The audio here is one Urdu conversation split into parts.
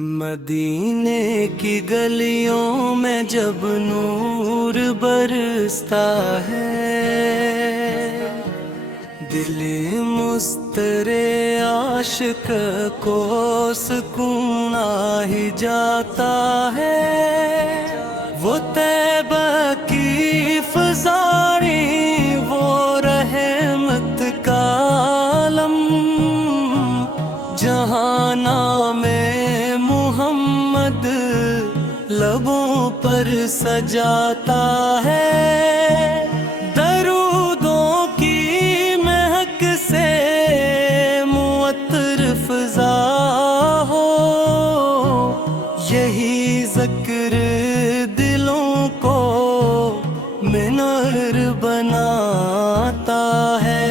مدینے کی گلیوں میں جب نور برستا ہے، دل مضطرب عاشق کو سکون آ ہی جاتا ہے۔ وہ طیبہ کی فضائیں، وہ رحمت کا عالم، جہاں نام محمد لبوں پر سجاتا ہے۔ درودوں کی مہک سے معطر فضا ہو، یہی ذکر دلوں کو منور بناتا ہے۔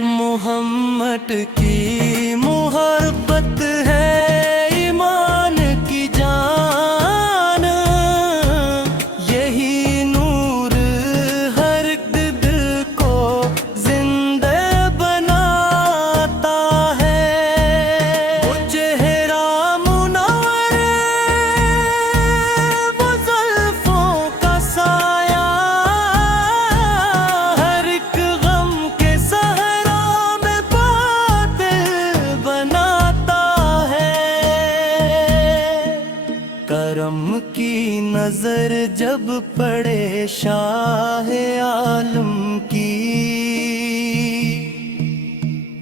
محمد کی محبت ہے ایمان کی جان، یہی نور ہر دل کو زندہ بناتا ہے۔ وہ چہرہ منور، وہ زلفوں کا سایہ، ہر ایک غم کے صحرا میں باطل بناتا ہے۔ کرم کی نظر جب پڑے شاہ عالم کی،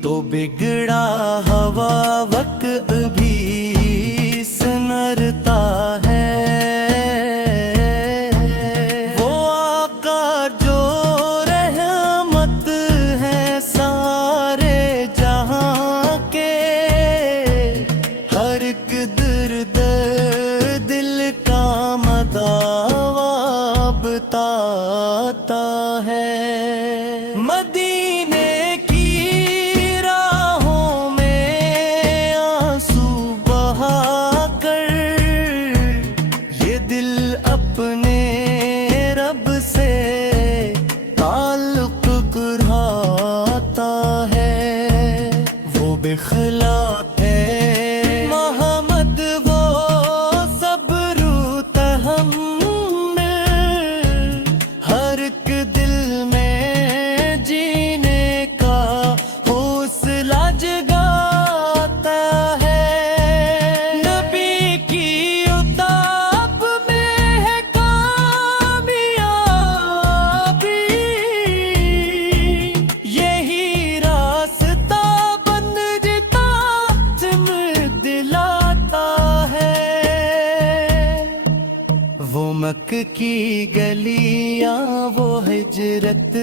تو بگڑا ہوا وقت بھی سنرتا ہے۔ وہ آقا جو رحمت ہے سارے جہاں کے، ہر ایک درد دل کا مداوا بتاتا ہے۔ مدینے کی راہوں میں آنسو بہا کر، یہ دل اپنے رب سے تعلق گراتا ہے۔ وہ بخلاف ہے محمد، وہ صبر و تحمل، ہر ایک دل میں جینے کا حوصلہ جگاتا ہے۔ نبی کی اتاب میں ہے کامیابی، یہی راستہ بندگی کا چمک دلاتا ہے۔ وہ مکہ کی گلیاں، وہ ہجرت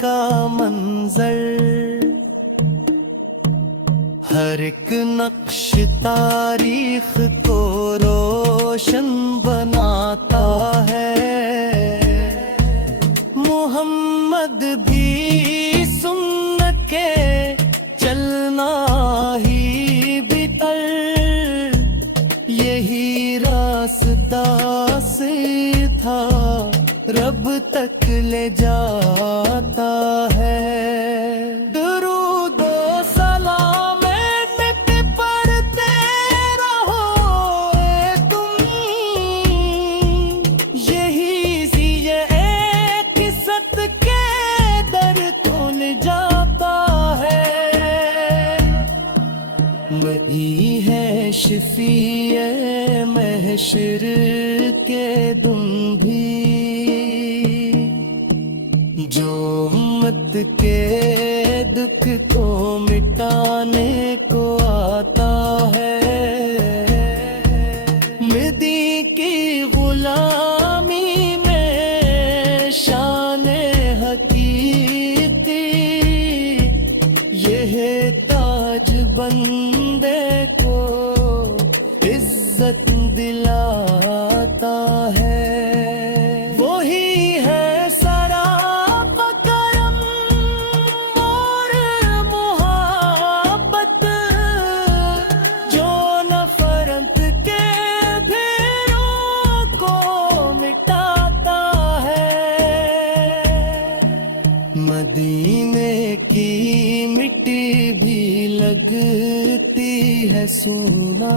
کا منظر، ہر ایک نقش تاریخ کو روشن بناتا ہے۔ محمد بھی سنت کے چلنا ہی بتر، یہی راستہ سیدھا رب تک لے جاتا ہے۔ درود و سلام مٹ پڑھتے رہو اے تم، یہی سی ایک ست کے در کھل جاتا ہے۔ وہی ہے شفیع محشر کے دن بھی، جو امت کے دکھ کو مٹانے کو آتا ہے۔ مدی کی غلامی میں شان حقیقی، یہ تاج بندے کو عزت دلاتا ہے۔ وہی ہے سراپا کرم اور محبت، جو نفرت کے بھیڑوں کو مٹاتا ہے۔ مدینے کی مٹی بھی لگتی ہے سونا،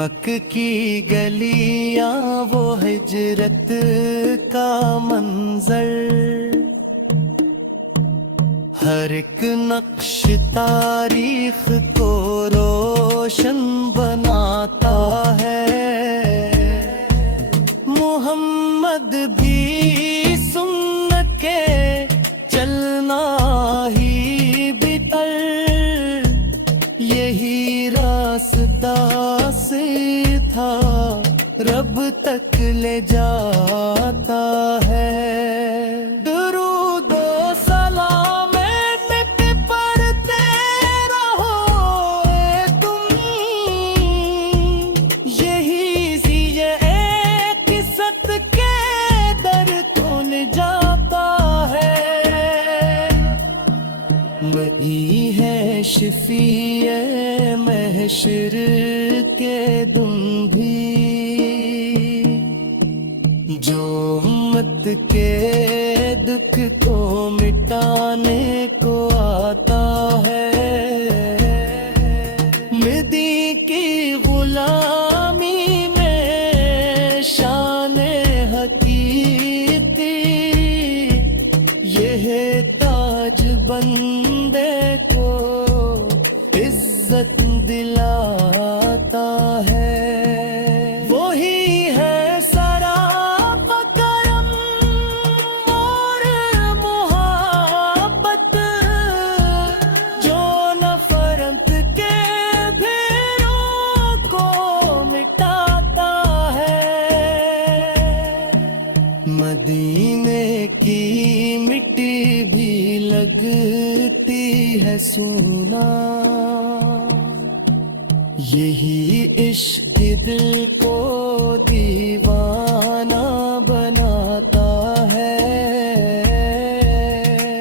مکہ کی گلیاں وہ ہجرت کا منظر، ہر ایک نقش تاریخ کو روشن بناتا ہے۔ محمد بھی سنت کے چلنا ہی بتر، یہی راستہ سیدھا رب تک لے جاتا ہے۔ درود و سلام نت پڑھتے رہو اے تم، یہی ذیے قصت کے در کھل جاتا ہے۔ وہی ہے شفیع محشر کے دم بھی، جو امت کے دکھ کو مٹانے کو آتا ہے۔ مدی کی غلامی میں شان حقیقی، یہ تاج بندے کو عزت دلاتا ہے۔ وہی ہے سراپا کرم اور محبت، جو نفرت کے بھیڑوں کو مٹاتا ہے۔ مدینے کی مٹی بھی لگتی ہے سونا، یہی عشق دل کو دیوانہ بناتا ہے۔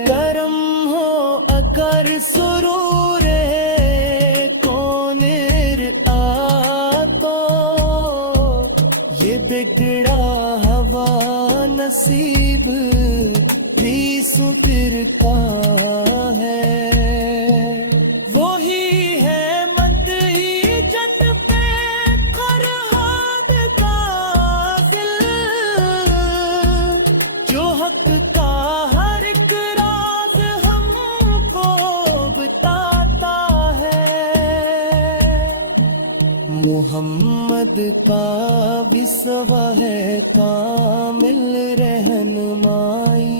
کرم ہو اگر سرور کون رعا تو، یہ بگڑا ہوا نصیب بھی سدھرتا ہے۔ وہی ہے مدعی جن پہ فرہاد غازل، جو حق کا ہر ایک راز ہم کو بتاتا ہے۔ محمد کا وصف ہے کامل رہنمائی،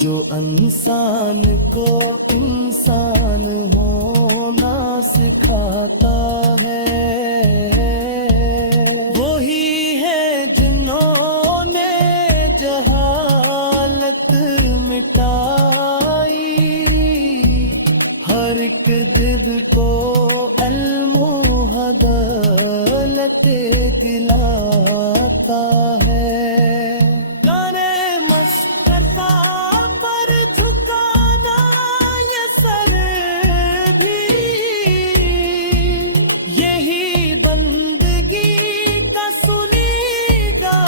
جو انسان کو انسان ہونا سکھاتا ہے۔ وہی ہے جنہوں نے جہالت مٹائی، ہر ایک دل کو علم و عدالت دلاتا ہے۔ گانے مست کرتا پر جھکانا یہ سر بھی، یہی بندگی کا سنی گا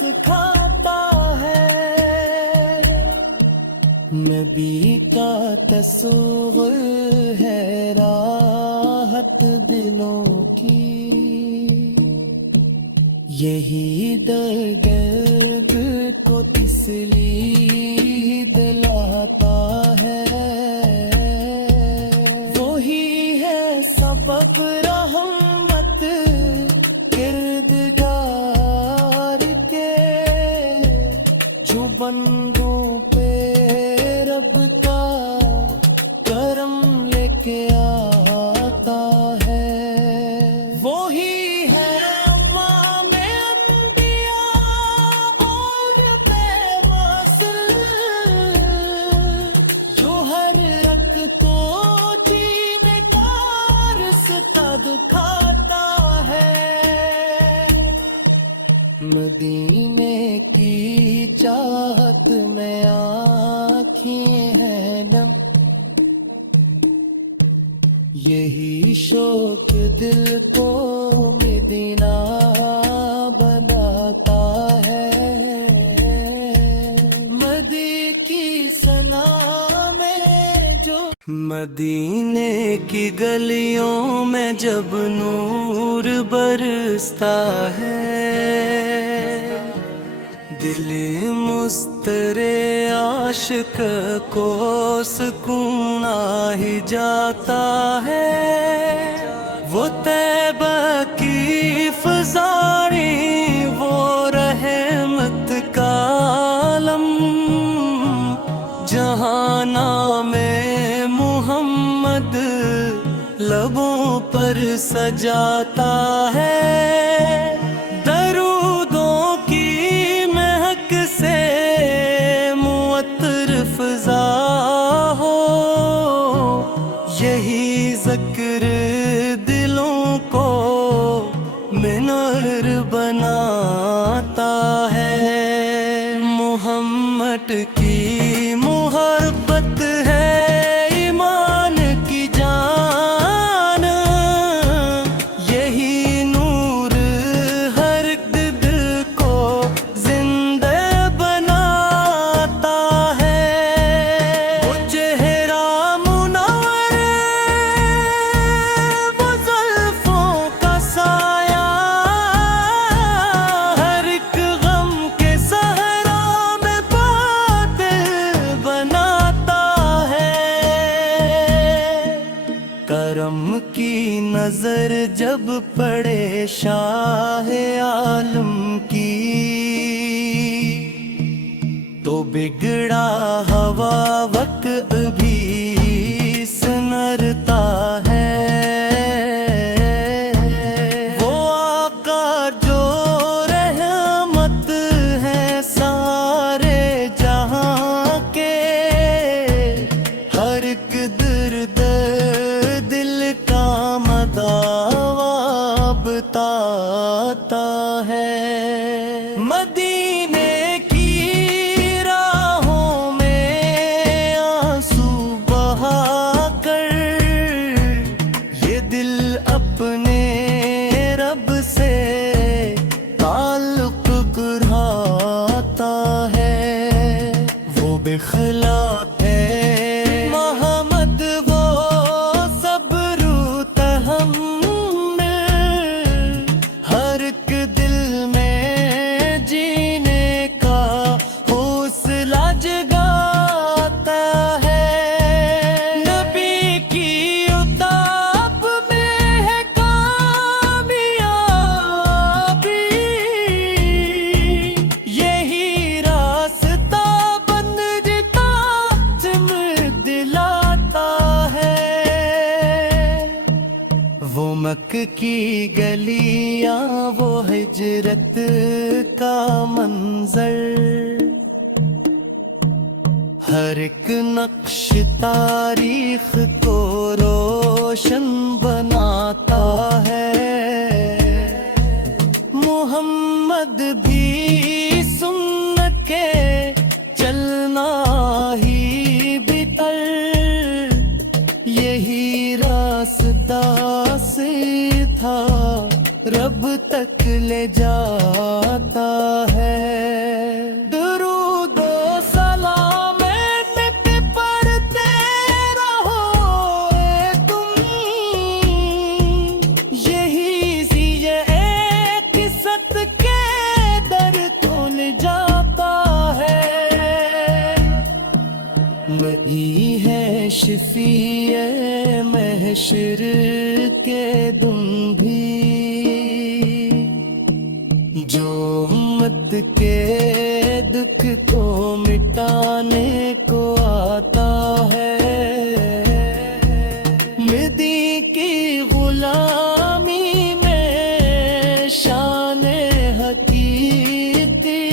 سکھاتا ہے۔ نبی کا تصور ہے راحت دلوں کی، یہی درد کو تسلی دلاتا ہے۔ وہی ہے سبب رحمت کردگار کے، جو بندوں پہ رب کا کرم لے کے آتا ہے۔ وہی ہے امام انبیاء اور پیغمبر، جو ہر ایک کو جینے کا رستہ دکھاتا ہے۔ مدینے کی چاہت میں آنکھیں ہیں نم، یہی شوق دل کو مدینہ بناتا ہے۔ مدی کی ثنا میں جو مدینے کی گلیوں میں جب نور برستا ہے، دل مضطر عاشق کو سکون آ ہی جاتا ہے۔ وہ طیبہ کی فضائیں، وہ رحمت کا عالم، جہاں نام محمد لبوں پر سجاتا ہے۔ درودوں کی مہک سے معطر فضا ہو، یہی ذکر دلوں کو منور بناتا ہے۔ محمد کی محبت ہے ایمان کی جان، یہی نور ہر دل کو زندہ بناتا ہے۔ وہ چہرہ منور، وہ زلفوں کا سایہ، ہر ایک غم کے صحرا میں بادل بناتا ہے۔ کرم کی نظر جب پڑے شاہ عالم کی، تو بگڑا ہوا وقت بھی سنرتا ہے۔ وہ آقا جو رحمت ہے سارے جہاں کے، ہر ایک درد دل کا مداوا بتاتا ہے۔ مدینے کی راہوں میں آنسو بہا کر، یہ دل اپنے رب سے تعلق گراتا ہے۔ وہ بخلاف ہے محمد، وہ صبر و تحمل، ہر ایک دل میں جینے کا حوصلہ جگاتا ہے۔ نبی کی عتاب میں ہے کامیابی، یہی راستہ بندگی کا چمک دلاتا ہے۔ وہ مکہ کی گلیاں، وہ ہجرت کا منظر، ہر ایک نقش تاریخ کو روشن بناتا ہے۔ محمد بھی سن کے چلنا ہی بتر، یہی راستہ سیدھا رب تک لے جاتا ہے۔ درود و سلام نت پڑھتے رہو اے تم، یہی سیے ایک ست کے در کھل جاتا ہے۔ وہی ہے شفیع محشر کے دم بھی، جو امت کے دکھ کو مٹانے کو آتا ہے۔ مدی کی غلامی میں شان حقیقی،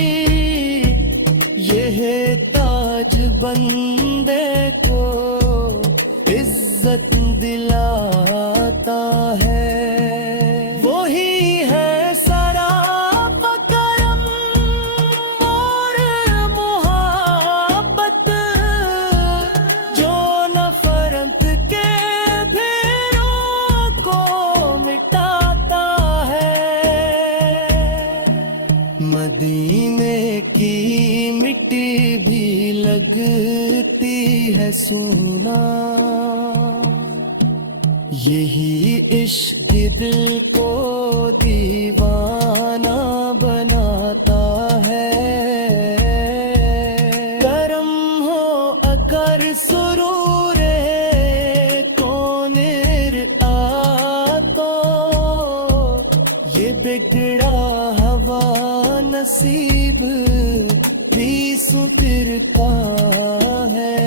یہ تاج بندے کو عزت دلاتا ہے۔ وہی ہے سراپا کرم اور محبت، جو نفرت کے بھیڑوں کو مٹاتا ہے۔ مدینے کی مٹی بھی لگتی ہے سونا، یہی عشق دل کو دیوانہ بناتا ہے، کرم ہو اگر سرور کون تو یہ بگڑا ہوا نصیب بھی سپرتا ہے۔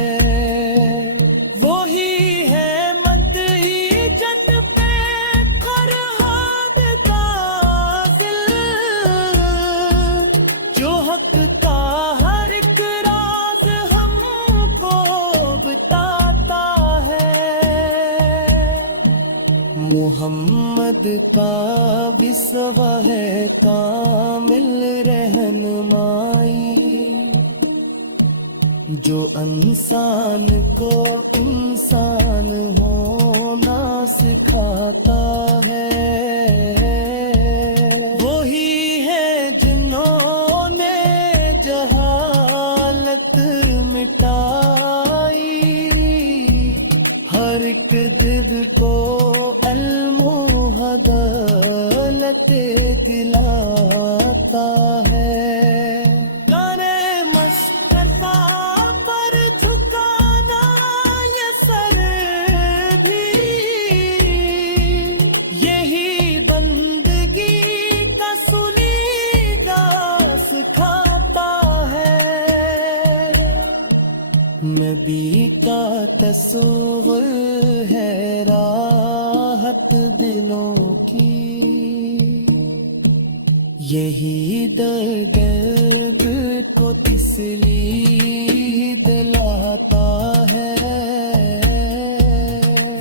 وہی ہے مدعی جن پہ فرہاد غازل، جو حق کا ہر ایک راز ہم کو بتاتا ہے۔ محمد کا وصف ہے کامل رہنمائی، جو انسان کو انسان ہونا سکھاتا ہے۔ وہی ہے جنہوں نے جہالت مٹائی، ہر ایک دل کو علم و عدالت دلاتا ہے۔ گانے مسکرتا پر جھکانا یہ سر بھی، یہی بندگی کا سلیقہ سکھاتا ہے۔ نبی کا تصور ہے راحت دلوں کی، یہی درد کو تسلی دلاتا ہے۔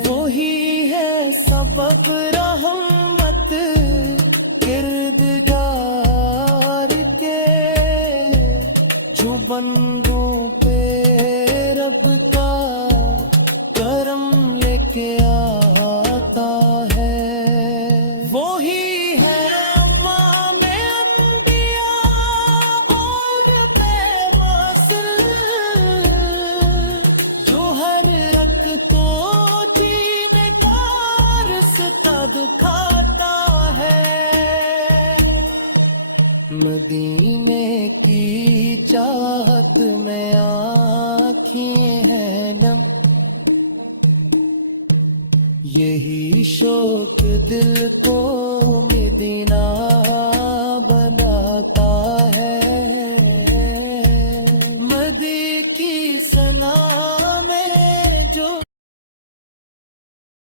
وہی ہے سبب رحمت کردگار کے، جو بندوں پہ رب کا کرم لے کے آتا ہے۔ وہی ہے امام انبیاء اور پیغمبر، جو ہر رگ کو جینے کا رستہ دکھاتا ہے۔ مدینے کی چاہت میں آنکھیں ہیں نم، یہی شوق دل کو مدینہ بناتا